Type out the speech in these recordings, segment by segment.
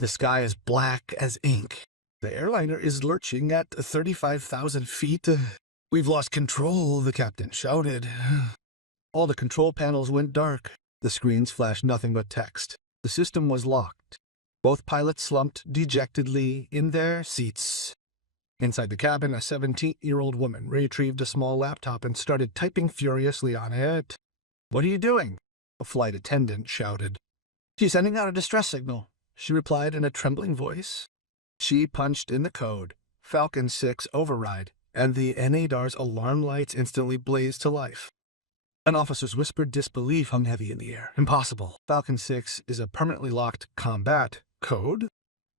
The sky is black as ink. The airliner is lurching at 35,000 feet. We've lost control, the captain shouted. All the control panels went dark. The screens flashed nothing but text. The system was locked. Both pilots slumped dejectedly in their seats. Inside the cabin, a 17-year-old woman retrieved a small laptop and started typing furiously on it. "What are you doing?" a flight attendant shouted. "She's sending out a distress signal," she replied in a trembling voice. She punched in the code, Falcon-Six override, and the NADAR's alarm lights instantly blazed to life. An officer's whispered disbelief hung heavy in the air. Impossible. Falcon-Six is a permanently locked combat code.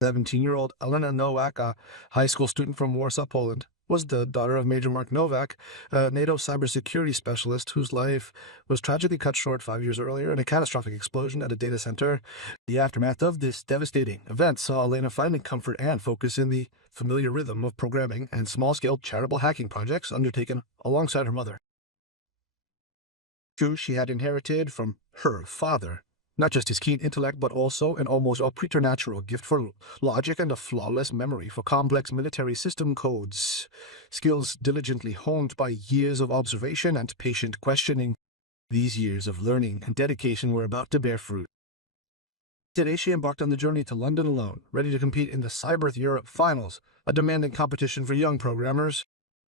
17-year-old Elena Nowak, a high school student from Warsaw, Poland, was the daughter of Major Mark Novak, a NATO cybersecurity specialist whose life was tragically cut short 5 years earlier in a catastrophic explosion at a data center. The aftermath of this devastating event saw Elena finding comfort and focus in the familiar rhythm of programming and small-scale charitable hacking projects undertaken alongside her mother. True, she had inherited from her father not just his keen intellect, but also an almost preternatural gift for logic and a flawless memory for complex military system codes, skills diligently honed by years of observation and patient questioning. These years of learning and dedication were about to bear fruit. Today she embarked on the journey to London alone, ready to compete in the Cyberth Europe Finals, a demanding competition for young programmers.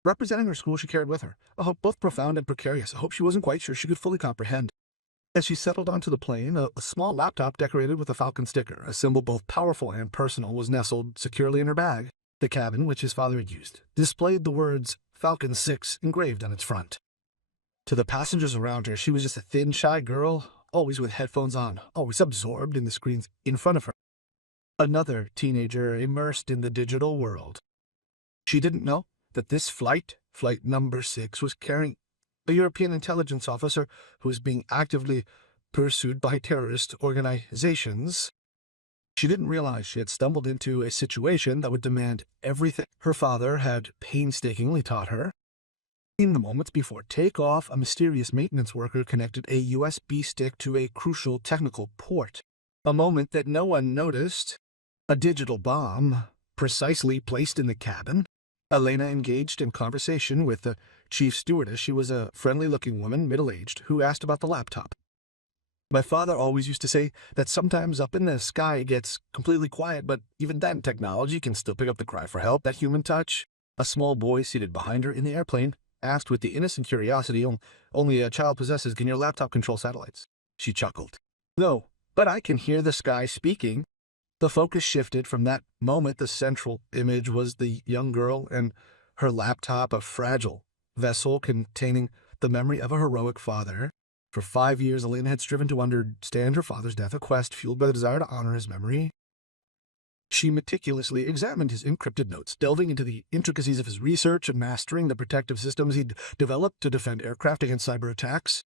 Representing her school she carried with her, a hope both profound and precarious, a hope she wasn't quite sure she could fully comprehend. As she settled onto the plane, a small laptop decorated with a Falcon sticker, a symbol both powerful and personal, was nestled securely in her bag. The cabin, which his father had used, displayed the words Falcon-Six engraved on its front. To the passengers around her, she was just a thin, shy girl, always with headphones on, always absorbed in the screens in front of her. Another teenager immersed in the digital world. She didn't know that this flight number 6, was carrying a European intelligence officer who was being actively pursued by terrorist organizations. She didn't realize she had stumbled into a situation that would demand everything her father had painstakingly taught her. In the moments before takeoff, a mysterious maintenance worker connected a USB stick to a crucial technical port. A moment that no one noticed. A digital bomb, precisely placed in the cabin. Elena engaged in conversation with the chief stewardess. She was a friendly-looking woman, middle-aged, who asked about the laptop. "My father always used to say that sometimes up in the sky it gets completely quiet, but even then technology can still pick up the cry for help, that human touch." A small boy seated behind her in the airplane asked with the innocent curiosity only a child possesses, "Can your laptop control satellites?" She chuckled. "No, but I can hear the sky speaking." The focus shifted from that moment. The central image was the young girl and her laptop, a fragile vessel containing the memory of a heroic father. For 5 years, Elena had striven to understand her father's death, a quest fueled by the desire to honor his memory. She meticulously examined his encrypted notes, delving into the intricacies of his research and mastering the protective systems he'd developed to defend aircraft against cyber attacks.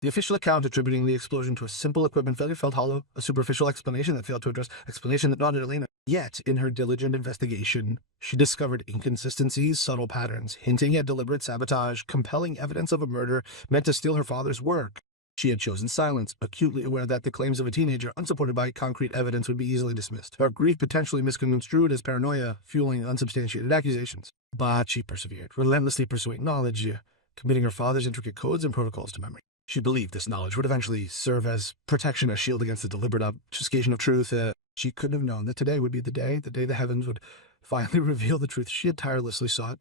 The official account attributing the explosion to a simple equipment failure felt hollow, a superficial explanation that failed to address explanation that nodded Elena. Yet, in her diligent investigation, she discovered inconsistencies, subtle patterns, hinting at deliberate sabotage, compelling evidence of a murder meant to steal her father's work. She had chosen silence, acutely aware that the claims of a teenager, unsupported by concrete evidence, would be easily dismissed, her grief potentially misconstrued as paranoia, fueling unsubstantiated accusations. But she persevered, relentlessly pursuing knowledge, committing her father's intricate codes and protocols to memory. She believed this knowledge would eventually serve as protection, a shield against the deliberate obfuscation of truth. She couldn't have known that today would be the day the heavens would finally reveal the truth she had tirelessly sought.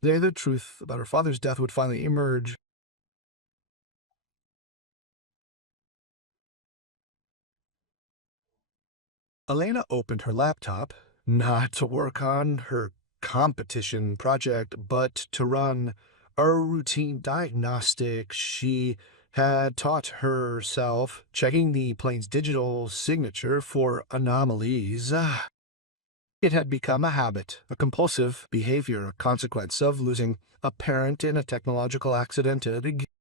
The day the truth about her father's death would finally emerge. Elena opened her laptop, not to work on her competition project, but to run a routine diagnostic. She had taught herself, checking the plane's digital signature for anomalies. It had become a habit, a compulsive behavior, a consequence of losing a parent in a technological accident.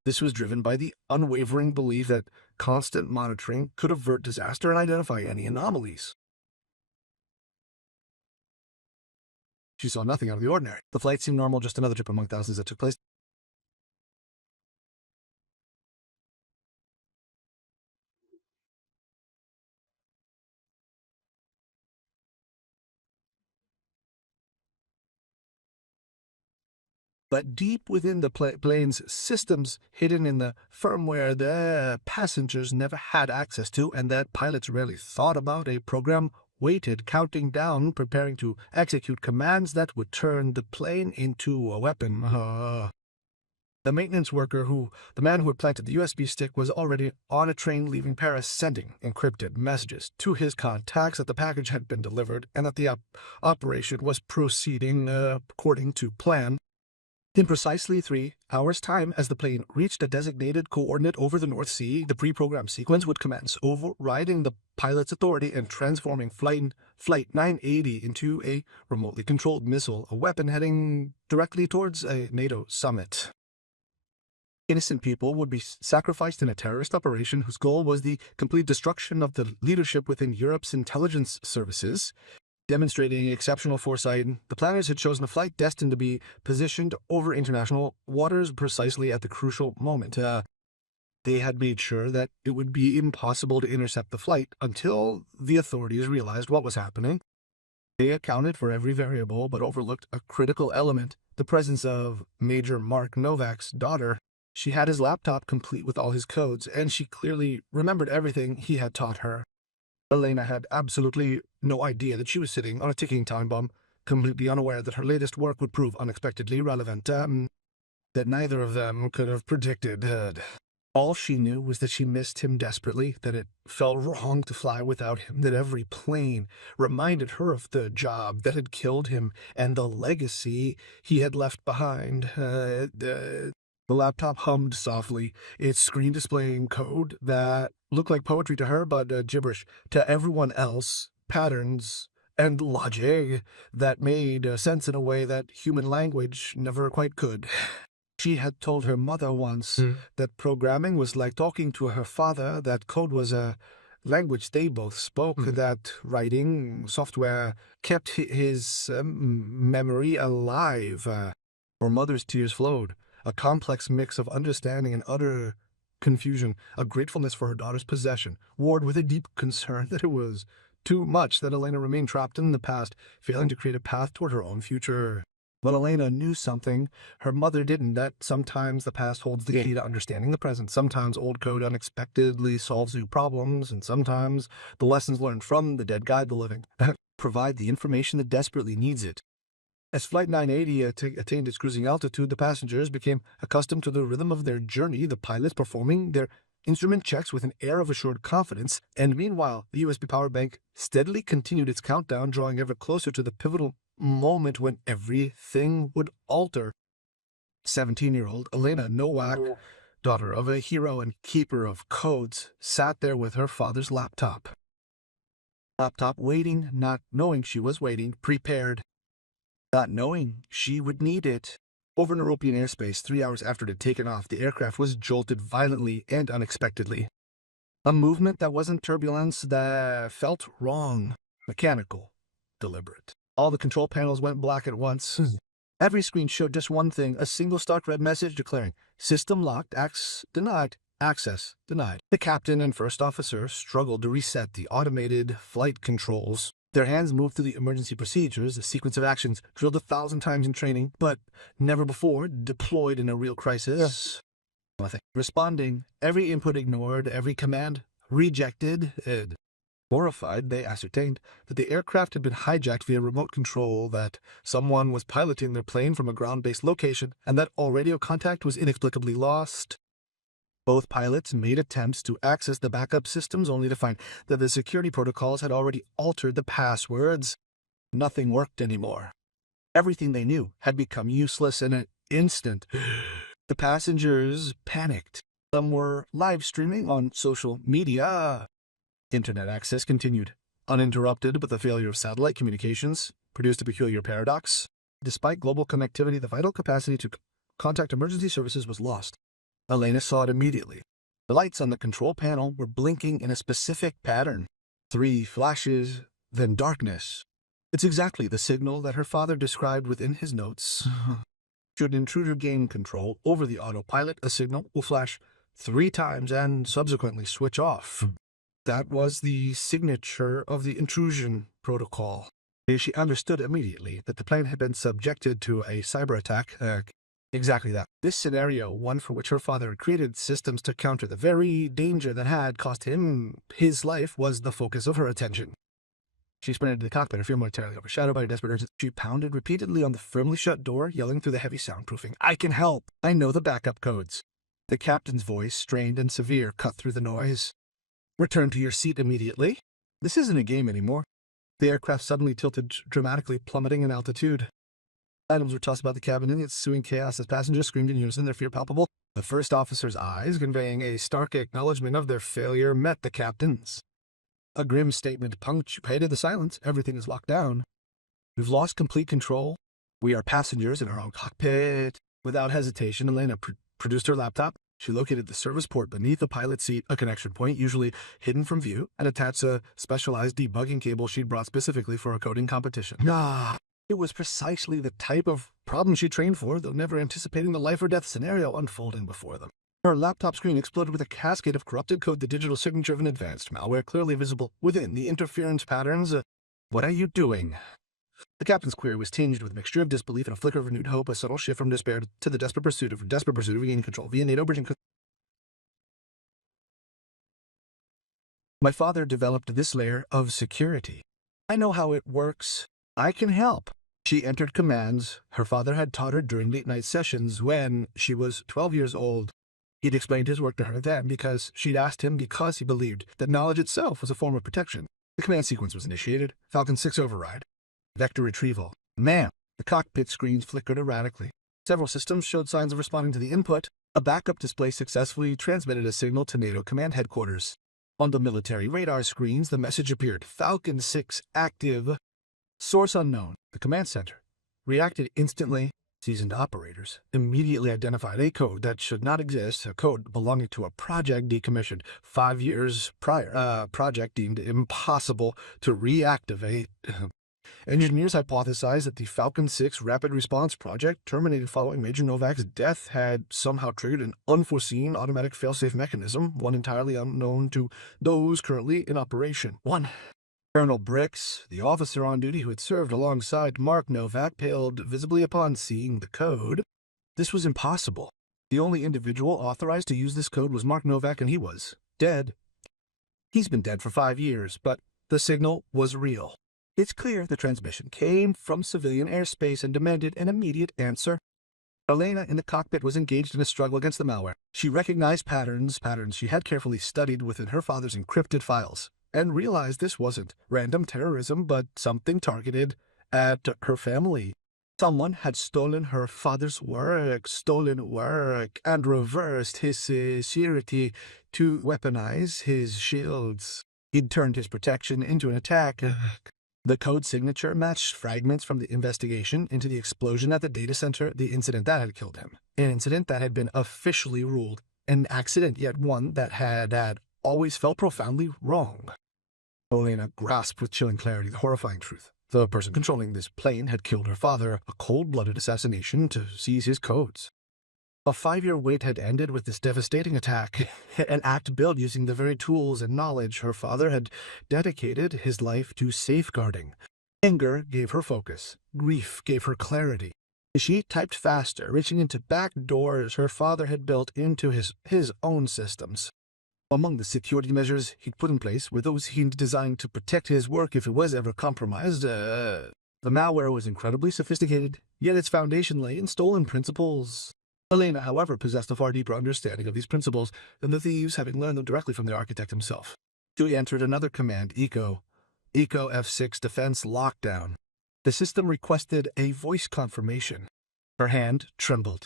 This was driven by the unwavering belief that constant monitoring could avert disaster and identify any anomalies. She saw nothing out of the ordinary. The flight seemed normal, just another trip among thousands that took place. But deep within the plane's systems, hidden in the firmware the passengers never had access to, and that pilots rarely thought about, a program waited, counting down, preparing to execute commands that would turn the plane into a weapon. The maintenance worker the man who had planted the USB stick, was already on a train leaving Paris, sending encrypted messages to his contacts that the package had been delivered and that the operation was proceeding according to plan. In precisely 3 hours' time, as the plane reached a designated coordinate over the North Sea, the pre-programmed sequence would commence, overriding the pilot's authority and transforming Flight 980 into a remotely controlled missile, a weapon heading directly towards a NATO summit. Innocent people would be sacrificed in a terrorist operation whose goal was the complete destruction of the leadership within Europe's intelligence services. Demonstrating exceptional foresight, the planners had chosen a flight destined to be positioned over international waters precisely at the crucial moment. They had made sure that it would be impossible to intercept the flight until the authorities realized what was happening. They accounted for every variable but overlooked a critical element: the presence of Major Mark Novak's daughter. She had his laptop complete with all his codes, and she clearly remembered everything he had taught her. Elena had absolutely no idea that she was sitting on a ticking time bomb, completely unaware that her latest work would prove unexpectedly relevant, that neither of them could have predicted. All she knew was that she missed him desperately, that it felt wrong to fly without him, that every plane reminded her of the job that had killed him and the legacy he had left behind. The laptop hummed softly, its screen displaying code that looked like poetry to her but gibberish to everyone else, patterns and logic that made sense in a way that human language never quite could. She had told her mother once that programming was like talking to her father, that code was a language they both spoke, that writing software kept his memory alive. Her mother's tears flowed, a complex mix of understanding and utter confusion, a gratefulness for her daughter's possession, warred with a deep concern that it was too much, that Elena remained trapped in the past, failing to create a path toward her own future. But Elena knew something her mother didn't, that sometimes the past holds the key to understanding the present. Sometimes old code unexpectedly solves new problems, and sometimes the lessons learned from the dead guide the living, provide the information that desperately needs it. As Flight 980 attained its cruising altitude, the passengers became accustomed to the rhythm of their journey, the pilots performing their instrument checks with an air of assured confidence, and meanwhile the USB power bank steadily continued its countdown, drawing ever closer to the pivotal moment when everything would alter. 17-year-old Elena Nowak, daughter of a hero and keeper of codes, sat there with her father's laptop. Waiting, not knowing she was waiting, prepared, not knowing she would need it. Over European airspace, 3 hours after it had taken off, the aircraft was jolted violently and unexpectedly. A movement that wasn't turbulence, that felt wrong, mechanical, deliberate. All the control panels went black at once. Every screen showed just one thing, a single stark red message declaring, "System locked, access denied." The captain and first officer struggled to reset the automated flight controls. Their hands moved through the emergency procedures, a sequence of actions drilled 1,000 times in training, but never before deployed in a real crisis. Nothing. Responding, every input ignored, every command rejected. Horrified, they ascertained that the aircraft had been hijacked via remote control, that someone was piloting their plane from a ground-based location, and that all radio contact was inexplicably lost. Both pilots made attempts to access the backup systems, only to find that the security protocols had already altered the passwords. Nothing worked anymore. Everything they knew had become useless in an instant. The passengers panicked. Some were live streaming on social media. Internet access continued, uninterrupted, but the failure of satellite communications produced a peculiar paradox. Despite global connectivity, the vital capacity to contact emergency services was lost. Elena saw it immediately. The lights on the control panel were blinking in a specific pattern. 3 flashes, then darkness. It's exactly the signal that her father described within his notes. Should an intruder gain control over the autopilot, a signal will flash 3 times and subsequently switch off. That was the signature of the intrusion protocol. She understood immediately that the plane had been subjected to a cyber attack, Exactly that. This scenario, one for which her father had created systems to counter the very danger that had cost him his life, was the focus of her attention. She sprinted to the cockpit, her fear momentarily overshadowed by a desperate urgency. She pounded repeatedly on the firmly shut door, yelling through the heavy soundproofing, "I can help! I know the backup codes." The captain's voice, strained and severe, cut through the noise. "Return to your seat immediately. This isn't a game anymore." The aircraft suddenly tilted dramatically, plummeting in altitude. Items were tossed about the cabin in the ensuing chaos as passengers screamed in unison, their fear palpable. The first officer's eyes, conveying a stark acknowledgement of their failure, met the captain's. A grim statement punctuated the silence. "Everything is locked down. We've lost complete control. We are passengers in our own cockpit." Without hesitation, Elena produced her laptop. She located the service port beneath the pilot's seat, a connection point usually hidden from view, and attached a specialized debugging cable she'd brought specifically for a coding competition. It was precisely the type of problem she trained for, though never anticipating the life-or-death scenario unfolding before them. Her laptop screen exploded with a cascade of corrupted code, the digital signature of an advanced malware clearly visible within the interference patterns. "What are you doing?" The captain's query was tinged with a mixture of disbelief and a flicker of renewed hope, a subtle shift from despair to the desperate pursuit of regaining control via NATO bridging. "My father developed this layer of security. I know how it works. I can help." She entered commands her father had taught her during late-night sessions when she was 12 years old. He'd explained his work to her then because she'd asked him, because he believed that knowledge itself was a form of protection. The command sequence was initiated. Falcon-Six override. Vector retrieval. "Ma'am." The cockpit screens flickered erratically. Several systems showed signs of responding to the input. A backup display successfully transmitted a signal to NATO command headquarters. On the military radar screens, the message appeared: "Falcon-Six active. Source unknown." The command center reacted instantly. Seasoned operators immediately identified a code that should not exist, a code belonging to a project decommissioned 5 years prior, a project deemed impossible to reactivate. Engineers hypothesized that the Falcon-Six Rapid Response Project, terminated following Major Novak's death, had somehow triggered an unforeseen automatic failsafe mechanism, one entirely unknown to those currently in operation. Colonel Brix, the officer on duty who had served alongside Mark Novak, paled visibly upon seeing the code. This was impossible. The only individual authorized to use this code was Mark Novak, and he was dead. He's been dead for 5 years, but the signal was real. It's clear the transmission came from civilian airspace and demanded an immediate answer. Elena in the cockpit was engaged in a struggle against the malware. She recognized patterns she had carefully studied within her father's encrypted files, and realized this wasn't random terrorism, but something targeted at her family. Someone had stolen her father's work, and reversed his sincerity to weaponize his shields. He'd turned his protection into an attack. The code signature matched fragments from the investigation into the explosion at the data center, the incident that had killed him. An incident that had been officially ruled an accident, yet one that had always felt profoundly wrong. Elena grasped with chilling clarity the horrifying truth. The person controlling this plane had killed her father, a cold-blooded assassination to seize his codes. A 5-year wait had ended with this devastating attack, an act built using the very tools and knowledge her father had dedicated his life to safeguarding. Anger gave her focus. Grief gave her clarity. She typed faster, reaching into back doors her father had built into his own systems. Among the security measures he'd put in place were those he'd designed to protect his work if it was ever compromised. The malware was incredibly sophisticated, yet its foundation lay in stolen principles. Elena, however, possessed a far deeper understanding of these principles than the thieves, having learned them directly from the architect himself. She entered another command, Eco F6 Defense Lockdown. The system requested a voice confirmation. Her hand trembled.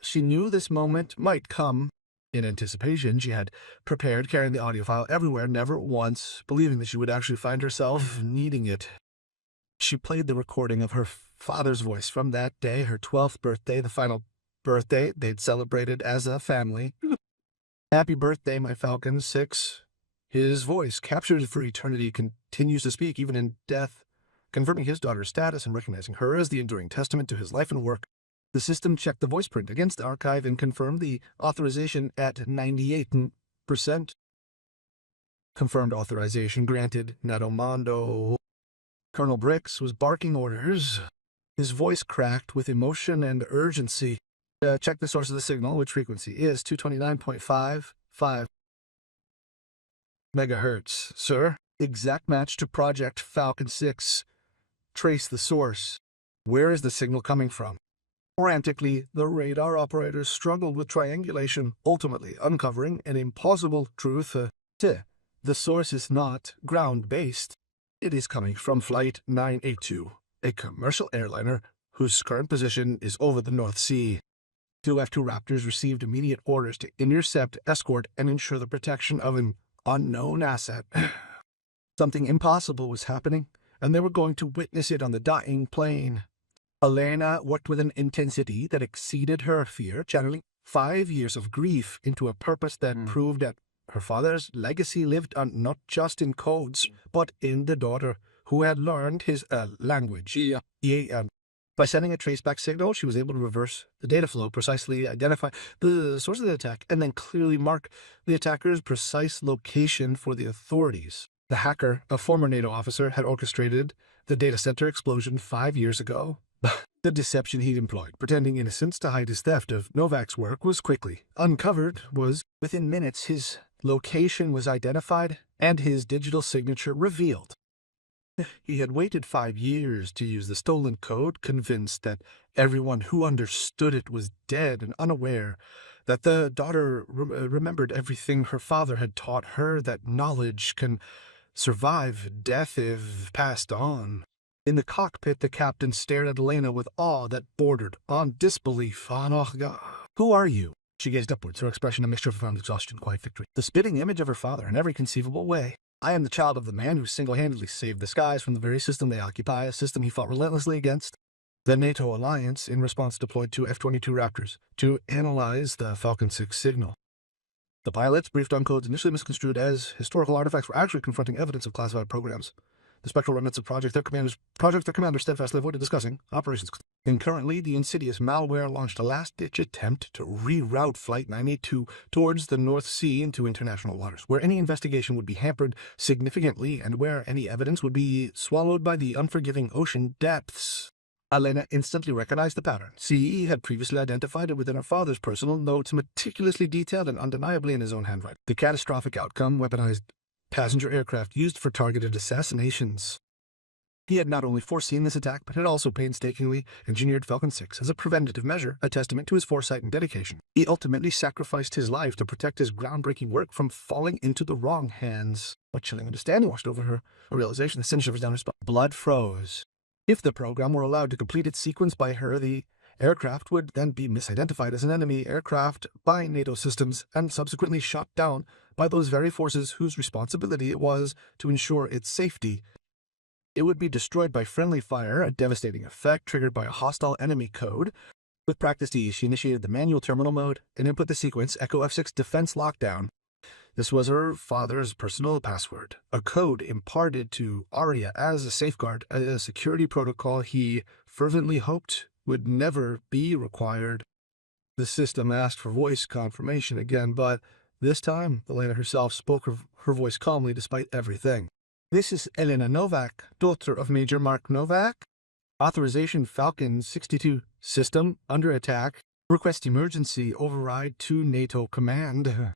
She knew this moment might come. In anticipation, she had prepared, carrying the audio file everywhere, never once believing that she would actually find herself needing it. She played the recording of her father's voice from that day, her 12th birthday, the final birthday they'd celebrated as a family. "Happy birthday, my Falcon-Six." His voice, captured for eternity, continues to speak even in death, confirming his daughter's status and recognizing her as the enduring testament to his life and work. The system checked the voice print against the archive and confirmed the authorization at 98%. Confirmed authorization granted. Nadomando. Colonel Brix was barking orders, his voice cracked with emotion and urgency. Check the source of the signal, which frequency is 229.55 megahertz. Sir, exact match to Project Falcon-Six. Trace the source. Where is the signal coming from? Frantically, the radar operators struggled with triangulation, ultimately uncovering an impossible truth. The source is not ground-based. It is coming from Flight 982, a commercial airliner whose current position is over the North Sea. Two F-2 Raptors received immediate orders to intercept, escort, and ensure the protection of an unknown asset. Something impossible was happening, and they were going to witness it on the dying plane. Elena worked with an intensity that exceeded her fear, channeling 5 years of grief into a purpose that proved that her father's legacy lived on not just in codes, but in the daughter who had learned his language. By sending a traceback signal, she was able to reverse the data flow, precisely identify the source of the attack, and then clearly mark the attacker's precise location for the authorities. The hacker, a former NATO officer, had orchestrated the data center explosion 5 years ago. The deception he'd employed, pretending innocence to hide his theft of Novak's work, was quickly uncovered. Within minutes, his location was identified and his digital signature revealed. He had waited 5 years to use the stolen code, convinced that everyone who understood it was dead and unaware that the daughter remembered everything her father had taught her, that knowledge can survive death if passed on. In the cockpit, the captain stared at Elena with awe that bordered on disbelief. Oh, God. Who are you? She gazed upwards, her expression a mixture of profound exhaustion and quiet victory. The spitting image of her father in every conceivable way. I am the child of the man who single-handedly saved the skies from the very system they occupy, a system he fought relentlessly against. The NATO alliance, in response, deployed 2 F-22 Raptors to analyze the Falcon-Six signal. The pilots, briefed on codes initially misconstrued as historical artifacts, were actually confronting evidence of classified programs. The spectral remnants of projects their commanders steadfastly avoided discussing operations. Concurrently, the insidious malware launched a last-ditch attempt to reroute Flight 982 towards the North Sea into international waters, where any investigation would be hampered significantly and where any evidence would be swallowed by the unforgiving ocean depths. Elena instantly recognized the pattern. CE had previously identified it within her father's personal notes, meticulously detailed and undeniably in his own handwriting. The catastrophic outcome, weaponized passenger aircraft used for targeted assassinations. He had not only foreseen this attack, but had also painstakingly engineered Falcon-Six as a preventative measure, a testament to his foresight and dedication. He ultimately sacrificed his life to protect his groundbreaking work from falling into the wrong hands. A chilling understanding washed over her, a realization that sent shivers down her spine. Blood froze. If the program were allowed to complete its sequence by her, the aircraft would then be misidentified as an enemy aircraft by NATO systems and subsequently shot down by those very forces whose responsibility it was to ensure its safety. It would be destroyed by friendly fire, a devastating effect triggered by a hostile enemy code. With practiced ease, she initiated the manual terminal mode and input the sequence Echo F6 Defense Lockdown. This was her father's personal password, a code imparted to Arya as a safeguard, a security protocol he fervently hoped would never be required. The system asked for voice confirmation again, but this time, Elena herself spoke her voice calmly despite everything. This is Elena Novak, daughter of Major Mark Novak. Authorization Falcon 62 system under attack. Request emergency override to NATO command.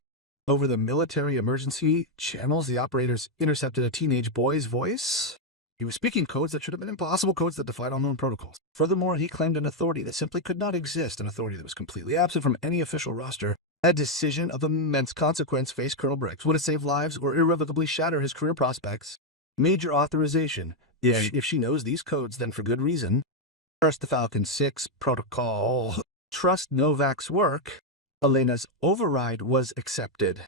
Over the military emergency channels, the operators intercepted a teenage boy's voice. He was speaking codes that should have been impossible, codes that defied all known protocols. Furthermore, he claimed an authority that simply could not exist, an authority that was completely absent from any official roster. A decision of immense consequence faced Colonel Briggs. Would it save lives or irrevocably shatter his career prospects? Major authorization. If she knows these codes, then for good reason. First, the Falcon-Six protocol. Trust Novak's work. Elena's override was accepted.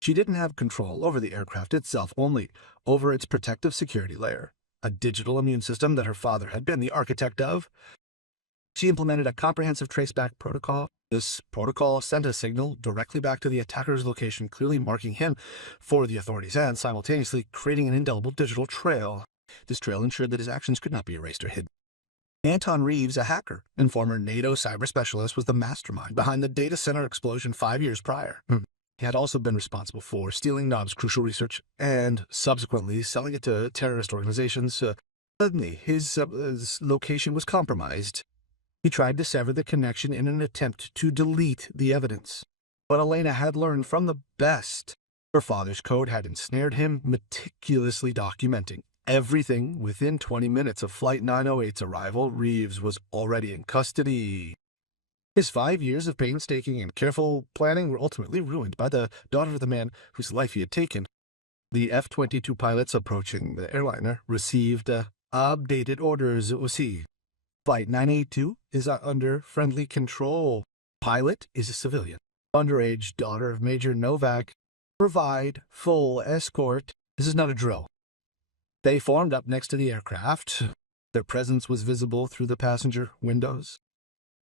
She didn't have control over the aircraft itself, only over its protective security layer, a digital immune system that her father had been the architect of. She implemented a comprehensive traceback protocol. This protocol sent a signal directly back to the attacker's location, clearly marking him for the authorities and simultaneously creating an indelible digital trail. This trail ensured that his actions could not be erased or hidden. Anton Reeves, a hacker and former NATO cyber specialist, was the mastermind behind the data center explosion 5 years prior. He had also been responsible for stealing Knob's crucial research and subsequently selling it to terrorist organizations. Suddenly, his location was compromised. He tried to sever the connection in an attempt to delete the evidence. But Elena had learned from the best. Her father's code had ensnared him, meticulously documenting everything. Within 20 minutes of Flight 908's arrival, Reeves was already in custody. His 5 years of painstaking and careful planning were ultimately ruined by the daughter of the man whose life he had taken. The F-22 pilots approaching the airliner received updated orders. Aussi, Flight 982 is under friendly control. Pilot is a civilian. Underage daughter of Major Novak. Provide full escort. This is not a drill. They formed up next to the aircraft. Their presence was visible through the passenger windows.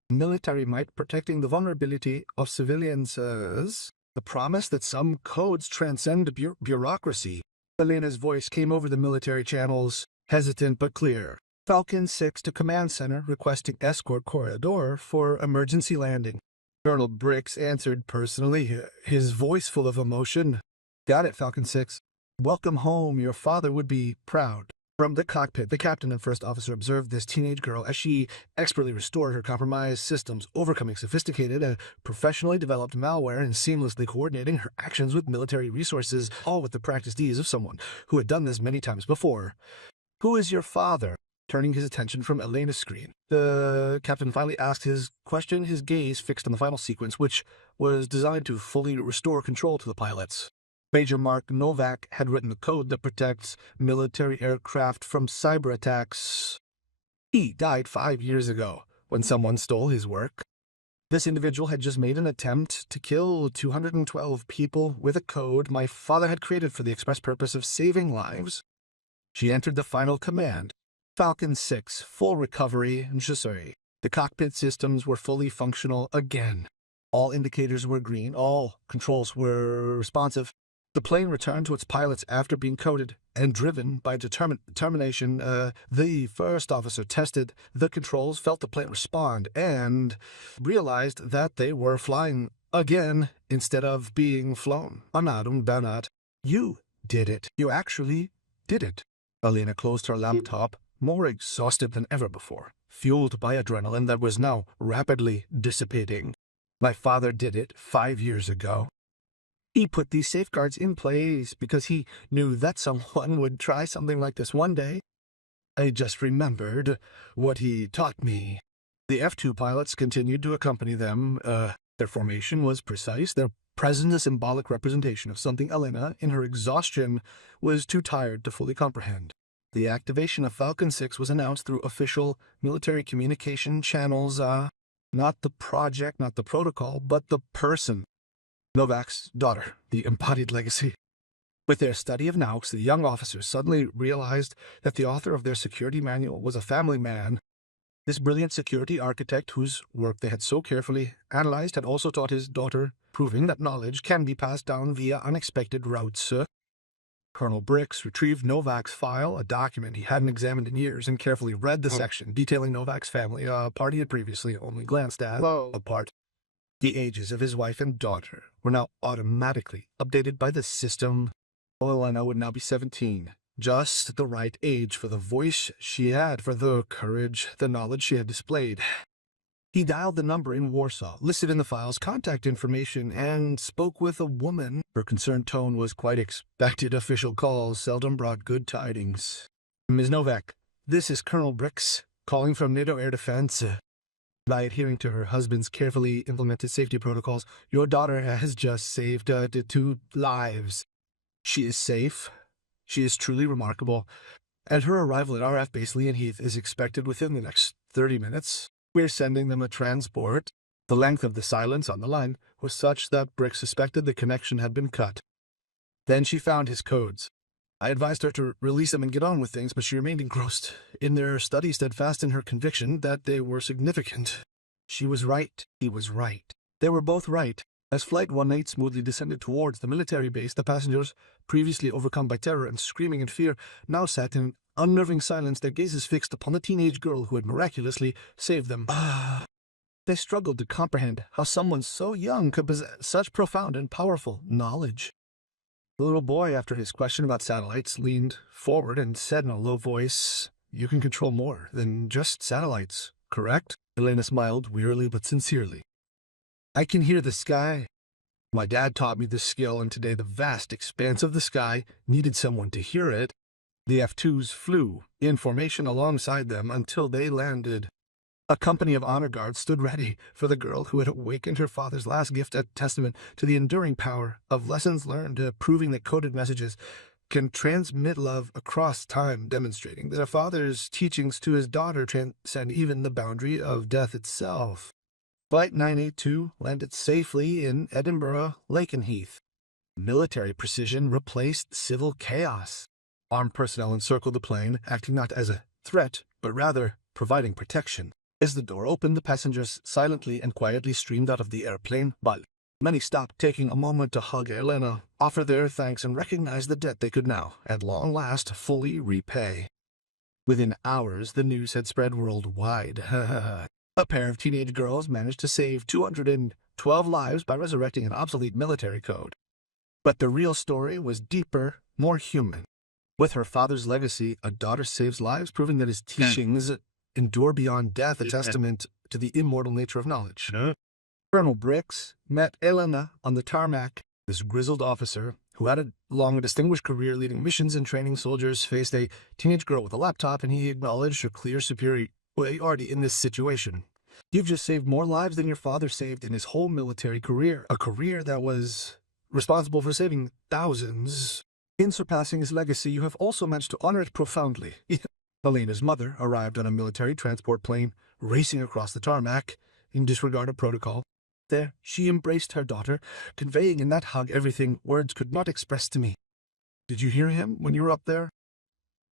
Military might protecting the vulnerability of civilians. The promise that some codes transcend bureaucracy. Elena's voice came over the military channels, hesitant but clear. Falcon-Six to Command Center requesting escort corridor for emergency landing. Colonel Bricks answered personally, his voice full of emotion. Got it, Falcon-Six. Welcome home. Your father would be proud. From the cockpit, the captain and first officer observed this teenage girl as she expertly restored her compromised systems, overcoming sophisticated and professionally developed malware and seamlessly coordinating her actions with military resources, all with the practiced ease of someone who had done this many times before. Who is your father? Turning his attention from Elena's screen, the captain finally asked his question, his gaze fixed on the final sequence, which was designed to fully restore control to the pilots. Major Mark Novak had written the code that protects military aircraft from cyber attacks. He died 5 years ago when someone stole his work. This individual had just made an attempt to kill 212 people with a code my father had created for the express purpose of saving lives. She entered the final command. Falcon-Six, full recovery, and Chasseur. The cockpit systems were fully functional again. All indicators were green, all controls were responsive. The plane returned to its pilots after being coded and driven by determination. The first officer tested the controls, felt the plane respond, and realized that they were flying again instead of being flown. Bernard, you did it. You actually did it. Elena closed her laptop, more exhausted than ever before, fueled by adrenaline that was now rapidly dissipating. My father did it 5 years ago. He put these safeguards in place because he knew that someone would try something like this one day. I just remembered what he taught me. The F-2 pilots continued to accompany them. Their formation was precise, their presence a symbolic representation of something Elena, in her exhaustion, was too tired to fully comprehend. The activation of Falcon-Six was announced through official military communication channels. Not the project, not the protocol, but the person. Novak's daughter, the embodied legacy. With their study of Naux, the young officers suddenly realized that the author of their security manual was a family man. This brilliant security architect, whose work they had so carefully analyzed, had also taught his daughter, proving that knowledge can be passed down via unexpected routes. Colonel Bricks retrieved Novak's file, a document he hadn't examined in years, and carefully read the section detailing Novak's family, a part he had previously only glanced at. Apart. The ages of his wife and daughter were now automatically updated by the system. Elena would now be 17, just the right age for the voice she had, for the courage, the knowledge she had displayed. He dialed the number in Warsaw, listed in the file's contact information, and spoke with a woman. Her concerned tone was quite expected. Official calls seldom brought good tidings. Ms. Novak, this is Colonel Bricks, calling from NATO Air Defense. By adhering to her husband's carefully implemented safety protocols, your daughter has just saved 2 lives. She is safe. She is truly remarkable. And her arrival at RF Base Leonheath is expected within the next 30 minutes. We're sending them a transport. The length of the silence on the line was such that Bricks suspected the connection had been cut. Then she found his codes. I advised her to release them and get on with things, but she remained engrossed in their study, steadfast in her conviction that they were significant. She was right. He was right. They were both right. As Flight 18 smoothly descended towards the military base, the passengers, previously overcome by terror and screaming in fear, now sat in unnerving silence, their gazes fixed upon the teenage girl who had miraculously saved them. They struggled to comprehend how someone so young could possess such profound and powerful knowledge. The little boy, after his question about satellites, leaned forward and said in a low voice, "You can control more than just satellites. correct?" Elena smiled wearily but sincerely. "I can hear the sky. My dad taught me this skill, and today the vast expanse of the sky needed someone to hear it. The F-2s flew in formation alongside them until they landed. A company of honor guards stood ready for the girl who had awakened her father's last gift, a testament to the enduring power of lessons learned, proving that coded messages can transmit love across time, demonstrating that a father's teachings to his daughter transcend even the boundary of death itself. Flight 982 landed safely in Edinburgh, Lakenheath. Military precision replaced civil chaos. Armed personnel encircled the plane, acting not as a threat, but rather providing protection. As the door opened, the passengers silently and quietly streamed out of the airplane, but many stopped, taking a moment to hug Elena, offer their thanks, and recognize the debt they could now, at long last, fully repay. Within hours, the news had spread worldwide. A pair of teenage girls managed to save 212 lives by resurrecting an obsolete military code. But the real story was deeper, more human. With her father's legacy, a daughter saves lives, proving that his teachings endure beyond death, a testament to the immortal nature of knowledge. Colonel Briggs met Elena on the tarmac. This grizzled officer, who had a distinguished career leading missions and training soldiers, faced a teenage girl with a laptop, and he acknowledged her clear superiority in this situation. "You've just saved more lives than your father saved in his whole military career, a career that was responsible for saving thousands. In surpassing his legacy, you have also managed to honor it profoundly." Elena's mother arrived on a military transport plane, racing across the tarmac in disregard of protocol. There, she embraced her daughter, conveying in that hug everything words could not express to me. "Did you hear him when you were up there?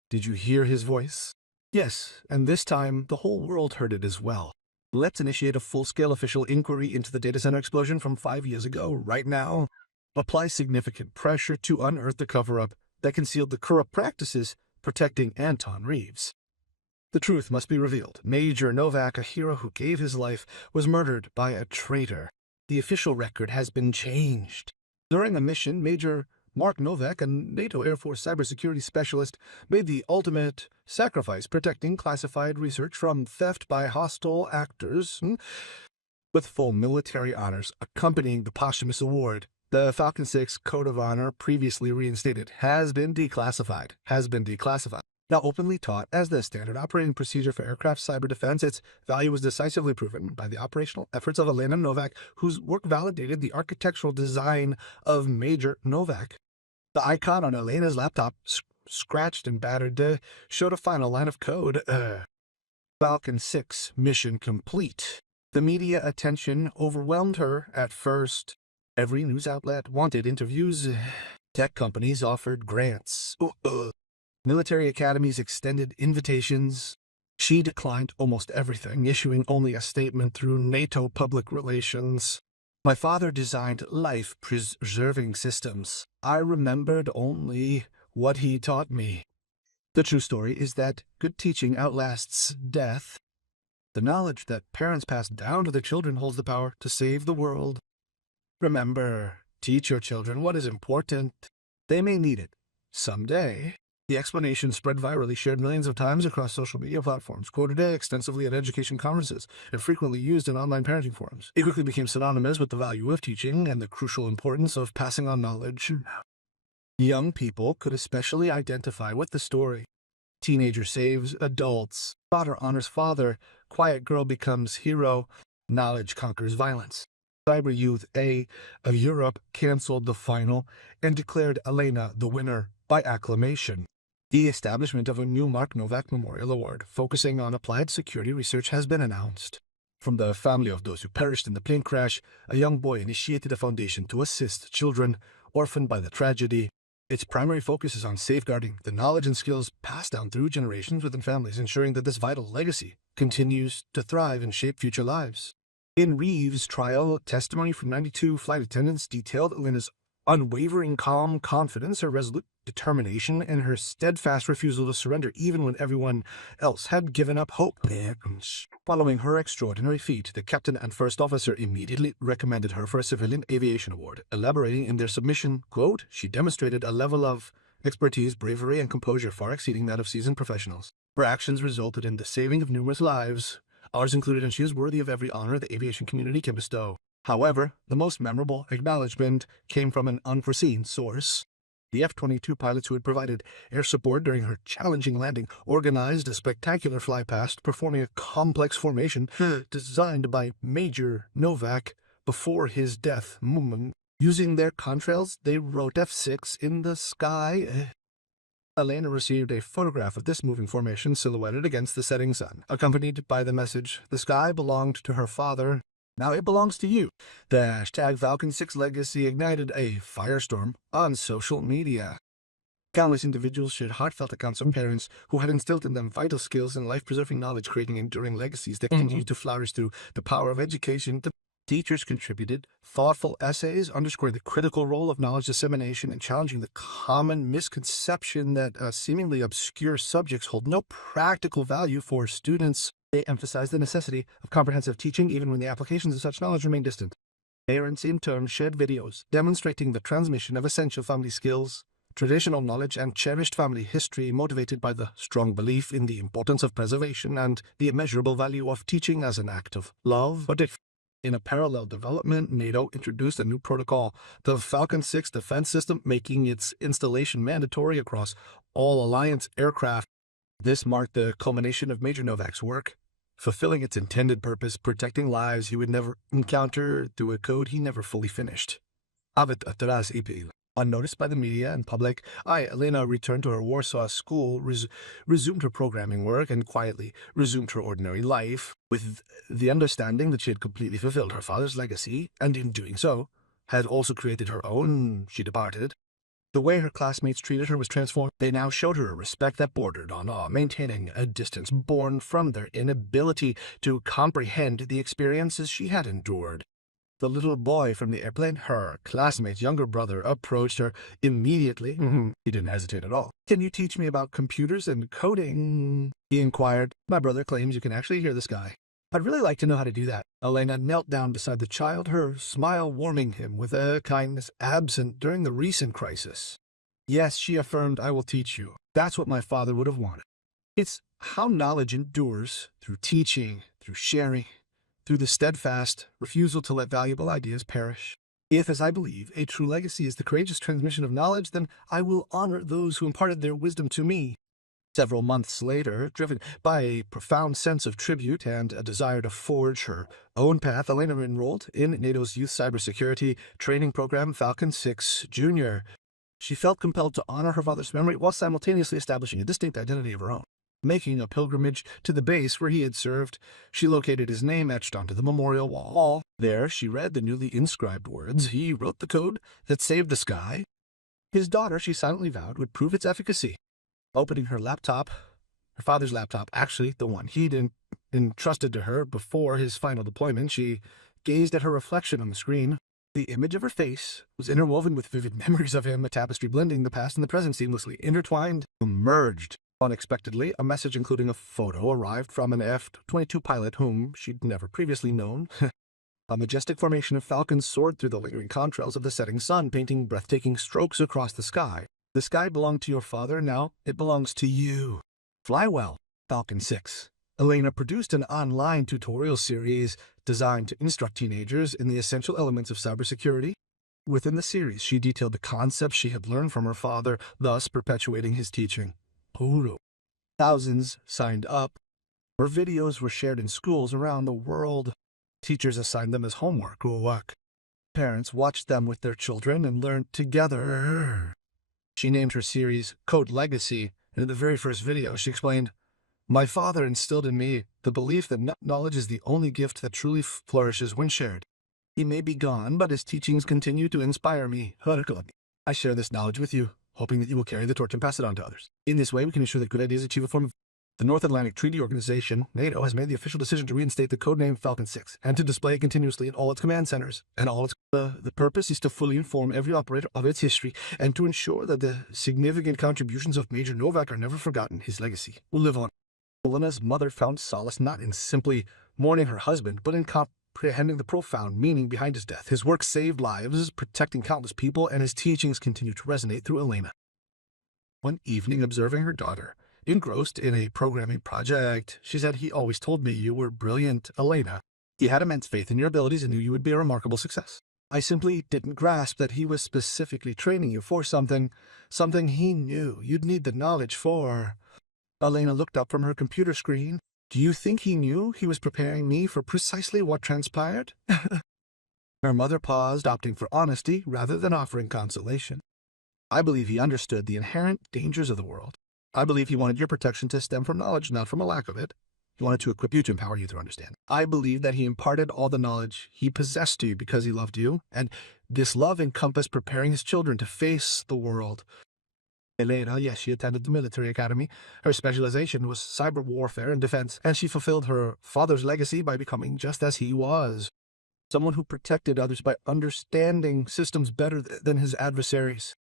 Did you hear his voice?" "Yes, and this time the whole world heard it as well. Let's initiate a full-scale official inquiry into the data center explosion from 5 years ago, right now. Apply significant pressure to unearth the cover-up that concealed the corrupt practices protecting Anton Reeves. The truth must be revealed. Major Novak, a hero who gave his life, was murdered by a traitor. The official record has been changed. During a mission, Major Mark Novak, a NATO Air Force cybersecurity specialist, made the ultimate sacrifice, protecting classified research from theft by hostile actors, with full military honors accompanying the posthumous award. The Falcon-Six Code of Honor, previously reinstated, has been declassified. Now openly taught as the standard operating procedure for aircraft cyber defense, its value was decisively proven by the operational efforts of Elena Novak, whose work validated the architectural design of Major Novak. The icon on Elena's laptop, scratched and battered, showed a final line of code. Falcon-Six mission complete. The media attention overwhelmed her at first. Every news outlet wanted interviews. Tech companies offered grants. Military academies extended invitations. She declined almost everything, issuing only a statement through NATO public relations. "My father designed life-preserving systems. I remembered only what he taught me." The true story is that good teaching outlasts death. The knowledge that parents pass down to their children holds the power to save the world. Remember, teach your children what is important. They may need it someday. The explanation spread virally, shared millions of times across social media platforms, quoted extensively at education conferences, and frequently used in online parenting forums. It quickly became synonymous with the value of teaching and the crucial importance of passing on knowledge. Young people could especially identify with the story. Teenager saves adults. Daughter honors father. Quiet girl becomes hero. Knowledge conquers violence. Cyber Youth A of Europe canceled the final and declared Elena the winner by acclamation. The establishment of a new Mark Novak Memorial Award focusing on applied security research has been announced. From the family of those who perished in the plane crash, a young boy initiated a foundation to assist children orphaned by the tragedy. Its primary focus is on safeguarding the knowledge and skills passed down through generations within families, ensuring that this vital legacy continues to thrive and shape future lives. In Reeves' trial, testimony from 92 flight attendants detailed Elena's unwavering calm confidence, her resolute determination, and her steadfast refusal to surrender even when everyone else had given up hope. Following her extraordinary feat, the captain and first officer immediately recommended her for a Civilian Aviation Award, elaborating in their submission, quote, "She demonstrated a level of expertise, bravery, and composure far exceeding that of seasoned professionals. Her actions resulted in the saving of numerous lives, Ours included, and she is worthy of every honor the aviation community can bestow. However, the most memorable acknowledgement came from an unforeseen source. The F-22 pilots who had provided air support during her challenging landing organized a spectacular flypast, performing a complex formation designed by Major Novak before his death. Using their contrails, they wrote F6 in the sky. Elena received a photograph of this moving formation silhouetted against the setting sun, accompanied by the message, "The sky belonged to her father. Now it belongs to you." The hashtag Falcon-Six legacy ignited a firestorm on social media. Countless individuals shared heartfelt accounts of parents who had instilled in them vital skills and life-preserving knowledge, creating enduring legacies that continue to flourish through the power of education. The teachers contributed thoughtful essays underscoring the critical role of knowledge dissemination and challenging the common misconception that seemingly obscure subjects hold no practical value for students. They emphasized the necessity of comprehensive teaching even when the applications of such knowledge remain distant. Parents, in turn, shared videos demonstrating the transmission of essential family skills, traditional knowledge, and cherished family history, motivated by the strong belief in the importance of preservation and the immeasurable value of teaching as an act of love. In a parallel development, NATO introduced a new protocol, the Falcon-Six defense system, making its installation mandatory across all Alliance aircraft. This marked the culmination of Major Novak's work, fulfilling its intended purpose, protecting lives he would never encounter through a code he never fully finished. Unnoticed by the media and public, Elena returned to her Warsaw school, resumed her programming work, and quietly resumed her ordinary life, with the understanding that she had completely fulfilled her father's legacy, and in doing so, had also created her own. She departed. The way her classmates treated her was transformed. They now showed her a respect that bordered on awe, maintaining a distance born from their inability to comprehend the experiences she had endured. The little boy from the airplane, her classmate's younger brother, approached her immediately. He didn't hesitate at all. "Can you teach me about computers and coding?" he inquired. "My brother claims you can actually hear the sky. I'd really like to know how to do that." Elena knelt down beside the child, her smile warming him with a kindness absent during the recent crisis. "Yes," she affirmed, "I will teach you. That's what my father would have wanted." It's how knowledge endures, through teaching, through sharing, through the steadfast refusal to let valuable ideas perish. If, as I believe, a true legacy is the courageous transmission of knowledge, then I will honor those who imparted their wisdom to me. Several months later, driven by a profound sense of tribute and a desire to forge her own path, Elena enrolled in NATO's youth cybersecurity training program, Falcon-Six Junior. She felt compelled to honor her father's memory while simultaneously establishing a distinct identity of her own. Making a pilgrimage to the base where he had served, she located his name etched onto the memorial wall. There, she read the newly inscribed words. He wrote the code that saved the sky. His daughter, she silently vowed, would prove its efficacy. Opening her laptop, her father's laptop, actually the one he'd entrusted to her before his final deployment, she gazed at her reflection on the screen. The image of her face was interwoven with vivid memories of him, a tapestry blending the past and the present, seamlessly intertwined, merged. Unexpectedly, a message including a photo arrived from an F-22 pilot whom she'd never previously known. A majestic formation of falcons soared through the lingering contrails of the setting sun, painting breathtaking strokes across the sky. "The sky belonged to your father, now it belongs to you. Fly well, Falcon-Six." Elena produced an online tutorial series designed to instruct teenagers in the essential elements of cybersecurity. Within the series, she detailed the concepts she had learned from her father, thus perpetuating his teaching. Thousands signed up. Her videos were shared in schools around the world. Teachers assigned them as homework or work. Parents watched them with their children and learned together. She named her series Code Legacy, and in the very first video she explained, "My father instilled in me the belief that knowledge is the only gift that truly flourishes when shared. He may be gone, but his teachings continue to inspire me. I share this knowledge with you, hoping that you will carry the torch and pass it on to others. In this way, we can ensure that good ideas achieve a form of..." The North Atlantic Treaty Organization, NATO, has made the official decision to reinstate the codename Falcon-Six and to display it continuously in all its command centers and all its... The purpose is to fully inform every operator of its history and to ensure that the significant contributions of Major Novak are never forgotten. His legacy will live on. Elena's mother found solace not in simply mourning her husband, but in comprehending the profound meaning behind his death. His work saved lives, protecting countless people, and his teachings continue to resonate through Elena. One evening, observing her daughter engrossed in a programming project. She said, he always told me you were brilliant, Elena. He had immense faith in your abilities and knew you would be a remarkable success. I simply didn't grasp that he was specifically training you for something he knew you'd need the knowledge for. Elena looked up from her computer screen. Do you think he knew he was preparing me for precisely what transpired? Her mother paused, opting for honesty rather than offering consolation. I believe he understood the inherent dangers of the world. I believe he wanted your protection to stem from knowledge, not from a lack of it. He wanted to equip you to empower you through understanding. I believe that he imparted all the knowledge he possessed to you because he loved you, and this love encompassed preparing his children to face the world. Elena, yes, she attended the military academy. Her specialization was cyber warfare and defense, and she fulfilled her father's legacy by becoming just as he was. Someone who protected others by understanding systems better than his adversaries.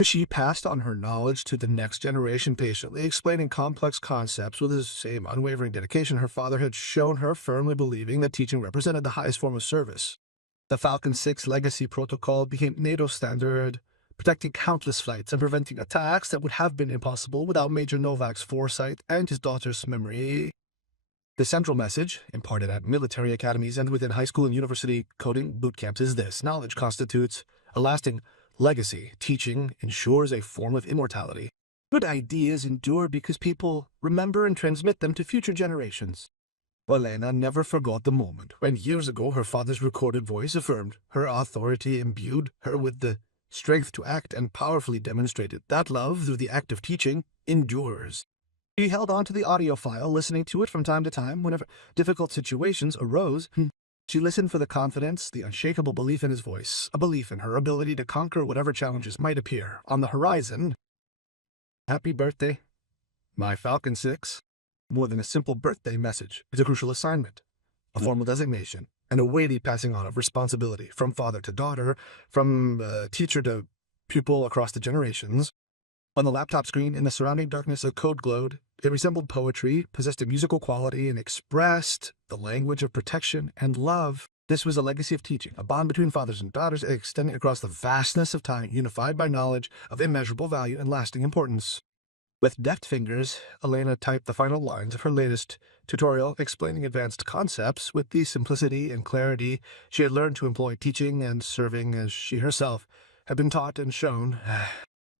She passed on her knowledge to the next generation patiently, explaining complex concepts with the same unwavering dedication her father had shown her, firmly believing that teaching represented the highest form of service. The Falcon-Six legacy protocol became NATO standard, protecting countless flights and preventing attacks that would have been impossible without Major Novak's foresight and his daughter's memory. The central message, imparted at military academies and within high school and university coding boot camps, is this: knowledge constitutes a lasting legacy. Teaching ensures a form of immortality. Good ideas endure because people remember and transmit them to future generations. Elena never forgot the moment when years ago her father's recorded voice affirmed her authority, imbued her with the strength to act, and powerfully demonstrated that love through the act of teaching endures. She held on to the audio file, listening to it from time to time whenever difficult situations arose. She listened for the confidence, the unshakable belief in his voice, a belief in her ability to conquer whatever challenges might appear on the horizon. Happy birthday, my Falcon-Six. More than a simple birthday message, it's a crucial assignment, a formal designation, and a weighty passing on of responsibility from father to daughter, from teacher to pupil across the generations. On the laptop screen, in the surrounding darkness, a code glowed. It resembled poetry, possessed a musical quality, and expressed the language of protection and love. This was a legacy of teaching, a bond between fathers and daughters extending across the vastness of time, unified by knowledge of immeasurable value and lasting importance. With deft fingers, Elena typed the final lines of her latest tutorial explaining advanced concepts with the simplicity and clarity she had learned to employ teaching and serving as she herself had been taught and shown.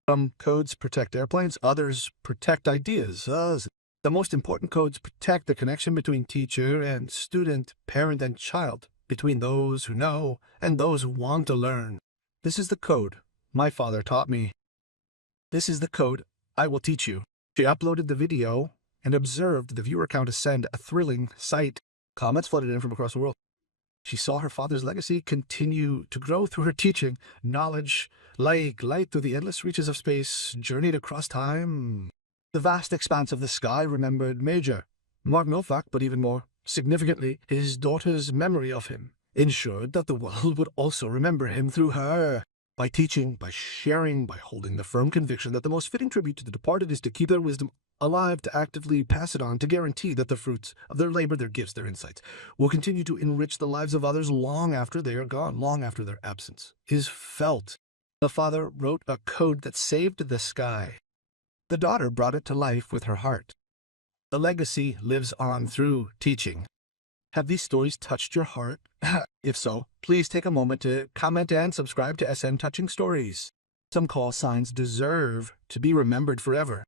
Some codes protect airplanes, others protect ideas. The most important codes protect the connection between teacher and student, parent and child, between those who know and those who want to learn. This is the code my father taught me. This is the code I will teach you. She uploaded the video and observed the viewer count ascend, a thrilling sight. Comments flooded in from across the world. She saw her father's legacy continue to grow through her teaching. Knowledge, like light through the endless reaches of space, journeyed across time. The vast expanse of the sky remembered Major Mark Novak, but even more significantly, his daughter's memory of him ensured that the world would also remember him through her. By teaching, by sharing, by holding the firm conviction that the most fitting tribute to the departed is to keep their wisdom alive, to actively pass it on, to guarantee that the fruits of their labor, their gifts, their insights, will continue to enrich the lives of others long after they are gone, long after their absence is felt. The father wrote a code that saved the sky. The daughter brought it to life with her heart. The legacy lives on through teaching. Have these stories touched your heart? If so, please take a moment to comment and subscribe to SN Touching Stories. Some call signs deserve to be remembered forever.